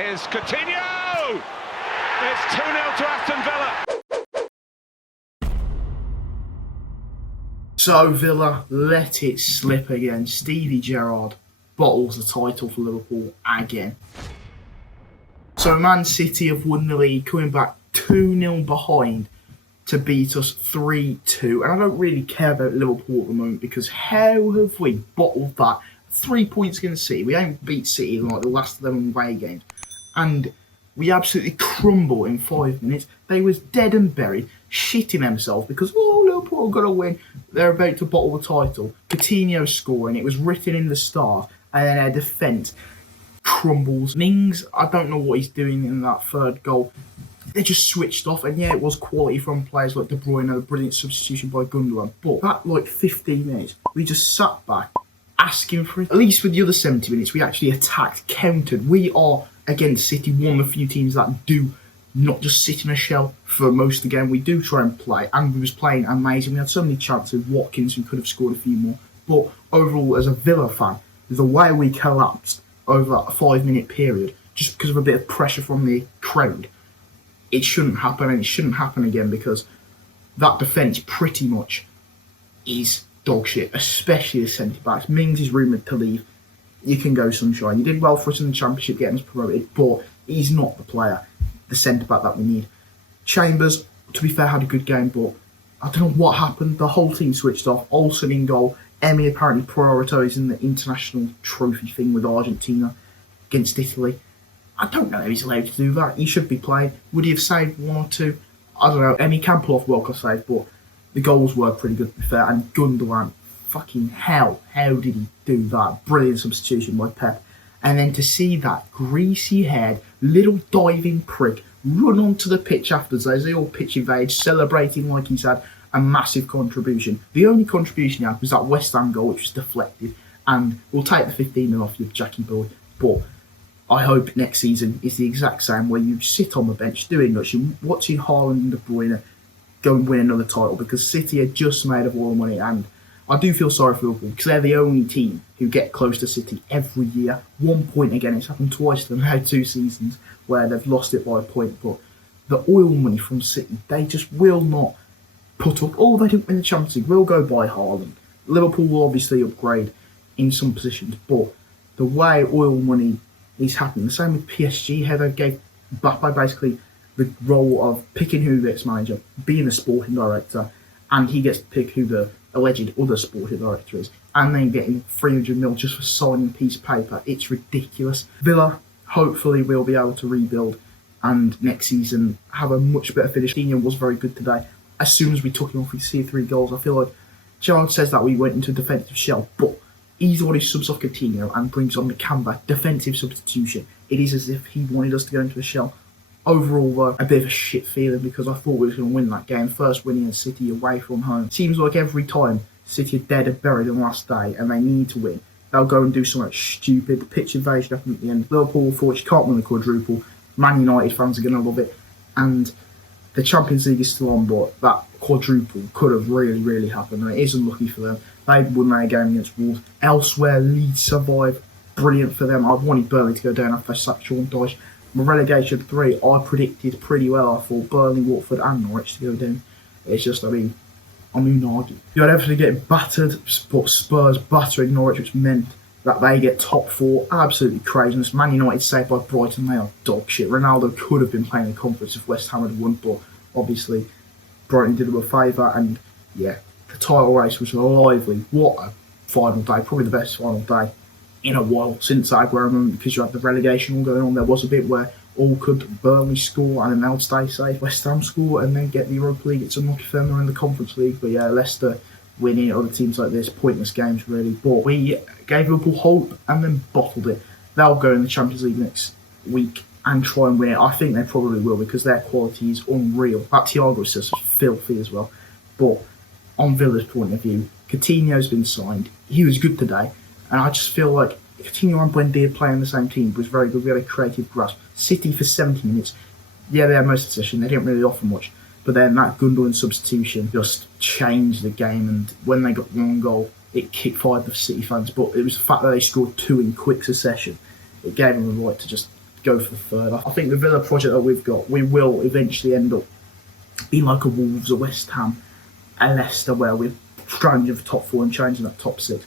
Here's Coutinho! It's 2-0 to Aston Villa. So Villa let it slip again. Stevie Gerrard bottles the title for Liverpool again. So Man City have won the league, coming back 2-0 behind to beat us 3-2. And I don't really care about Liverpool at the moment because how have we bottled that? 3 points against City. We ain't beat City in like the last 11 away games. And we absolutely crumble in 5 minutes. They was dead and buried, shitting themselves because, oh, Liverpool got to win. They're about to bottle the title. Coutinho scoring. It was written in the star. And then our defence crumbles. Mings, I don't know what he's doing in that third goal. They just switched off. And yeah, it was quality from players like De Bruyne, a brilliant substitution by Gundogan. But that, like, 15 minutes, we just sat back asking for it. At least with the other 70 minutes, we actually attacked, countered. We are, against City, one of the few teams that do not just sit in a shell for most of the game. We do try and play, and we was playing amazing. We had so many chances. Watkins, who could have scored a few more. But overall, as a Villa fan, the way we collapsed over a 5-minute period, just because of a bit of pressure from the crowd, it shouldn't happen, and it shouldn't happen again because that defence pretty much is dog shit, especially the centre-backs. Mings is rumoured to leave. You can go, sunshine. You did well for us in the Championship, getting us promoted, but he's not the player, the centre-back that we need. Chambers, to be fair, had a good game, but I don't know what happened. The whole team switched off. Olsen in goal. Emi apparently prioritising the international trophy thing with Argentina against Italy. I don't know if he's allowed to do that. He should be playing. Would he have saved 1 or 2? I don't know. Emi can pull off World Cup save, but the goals were pretty good, to be fair. And Gundogan, fucking hell, how did he do that? Brilliant substitution by Pep. And then to see that greasy-haired, little diving prick run onto the pitch afterwards, as they all pitch invade, celebrating like he's had a massive contribution. The only contribution he had was that West Ham goal, which was deflected. And we'll take the 15 off you, Jackie boy. But I hope next season is the exact same, where you sit on the bench doing nothing, watching Haaland and De Bruyne go and win another title, because City are just made of oil money. And I do feel sorry for Liverpool because they're the only team who get close to City every year. 1 point again. It's happened twice to them now, 2 seasons where they've lost it by a point. But the oil money from City, they just will not put up. Oh, they didn't win the Champions League. We'll go buy Haaland. Liverpool will obviously upgrade in some positions, but the way oil money is happening, the same with PSG, how they gave Mbappe basically the role of picking who gets manager, being a sporting director, and he gets to pick who the alleged other sporting director is, and then getting 300 mil just for signing a piece of paper. It's ridiculous. Villa hopefully will be able to rebuild and next season have a much better finish. Coutinho was very good today. As soon as we took him off, we see 3 goals. I feel like Gerrard says that we went into a defensive shell, but he's already subs off Coutinho and brings on the Canva defensive substitution. It is as if he wanted us to go into a shell. Overall, though, a bit of a shit feeling because I thought we were going to win that game. First winning at City away from home. Seems like every time City are dead and buried on the last day and they need to win, they'll go and do something stupid. The pitch invasion happened at the end. Liverpool thought you can't win the quadruple. Man United fans are going to love it. And the Champions League is still on, but that quadruple could have really, really happened. And it is unlucky for them. They won their game against Wolves. Elsewhere, Leeds survived. Brilliant for them. I wanted Burnley to go down after Sean Dyche. My relegation 3, I predicted pretty well. I thought Burnley, Watford and Norwich to go down. It's just, I'm unargued. You had everything getting battered, but Spurs battering Norwich, which meant that they get top 4. Absolutely craziness. Man United saved by Brighton. They are dog shit. Ronaldo could have been playing the conference if West Ham had won, but obviously Brighton did him a favour. And yeah, the title race was lively. What a final day. Probably the best final day in a while since that Aguero moment, because you had the relegation all going on. There was a bit where all could Burnley score and then they'll stay safe. West Ham score and then get the Europa League. It's unlucky for them in the Conference League. But yeah, Leicester winning, other teams like this, pointless games really. But we gave Liverpool hope and then bottled it. They'll go in the Champions League next week and try and win it. I think they probably will because their quality is unreal. That Thiago assist was filthy as well. But on Villa's point of view, Coutinho's been signed. He was good today. And I just feel like Coutinho and Buendia playing the same team was very good. We had a creative grasp. City for 70 minutes. Yeah, they had most of the session. They didn't really offer much. But then that Gundogan substitution just changed the game. And when they got 1 goal, it kick-fired the City fans. But it was the fact that they scored 2 in quick succession. It gave them the right to just go for the third. I think the Villa project that we've got, we will eventually end up being like a Wolves, a West Ham, a Leicester, where we're striving for top 4 and changing that top 6.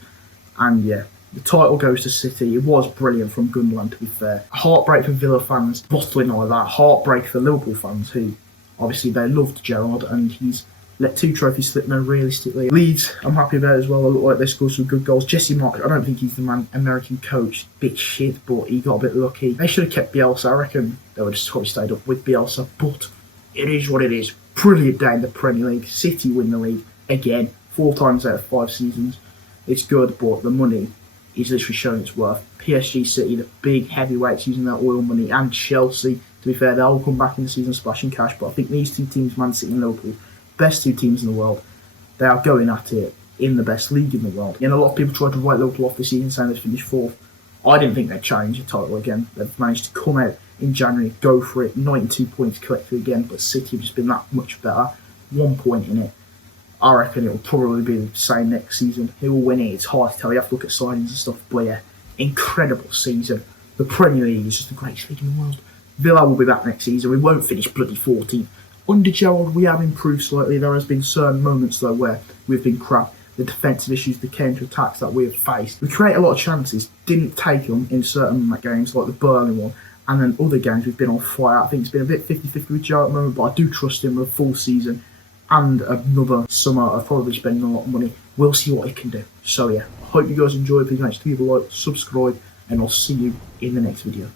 And yeah, the title goes to City. It was brilliant from Gundogan, to be fair. Heartbreak for Villa fans, bottling all of that. Heartbreak for Liverpool fans, who obviously they loved Gerrard, and he's let 2 trophies slip now, realistically. Leeds, I'm happy about it as well. I look like they scored some good goals. Jesse Marsch, I don't think he's the American coach. Bit shit, but he got a bit lucky. They should have kept Bielsa. I reckon they would have probably stayed up with Bielsa, but it is what it is. Brilliant day in the Premier League. City win the league again, 4 times out of 5 seasons. It's good, but the money is literally showing its worth. PSG, City, the big heavyweights using their oil money, and Chelsea, to be fair, they'll all come back in the season splashing cash, but I think these 2 teams, Man City and Liverpool, best 2 teams in the world, they are going at it in the best league in the world. And a lot of people tried to write Liverpool off this season, saying they'd finish 4th. I didn't think they'd challenge the title again. They've managed to come out in January, go for it, 92 points collected again, but City have just been that much better. 1 point in it. I reckon it will probably be the same next season. Who will win it? It's hard to tell. You have to look at signings and stuff. But yeah, incredible season. The Premier League is just the greatest league in the world. Villa will be back next season. We won't finish bloody 14th. Under Gerrard, we have improved slightly. There has been certain moments, though, where we've been crap. The defensive issues, the counter-attacks that we have faced. We create a lot of chances, didn't take them in certain games, like the Burnley one. And then other games, we've been on fire. I think it's been a bit 50-50 with Gerrard at the moment, but I do trust him with a full season and another summer of probably spending a lot of money. We'll see what he can do. So yeah, hope you guys enjoyed. Please make sure to leave a like, subscribe, and I'll see you in the next video.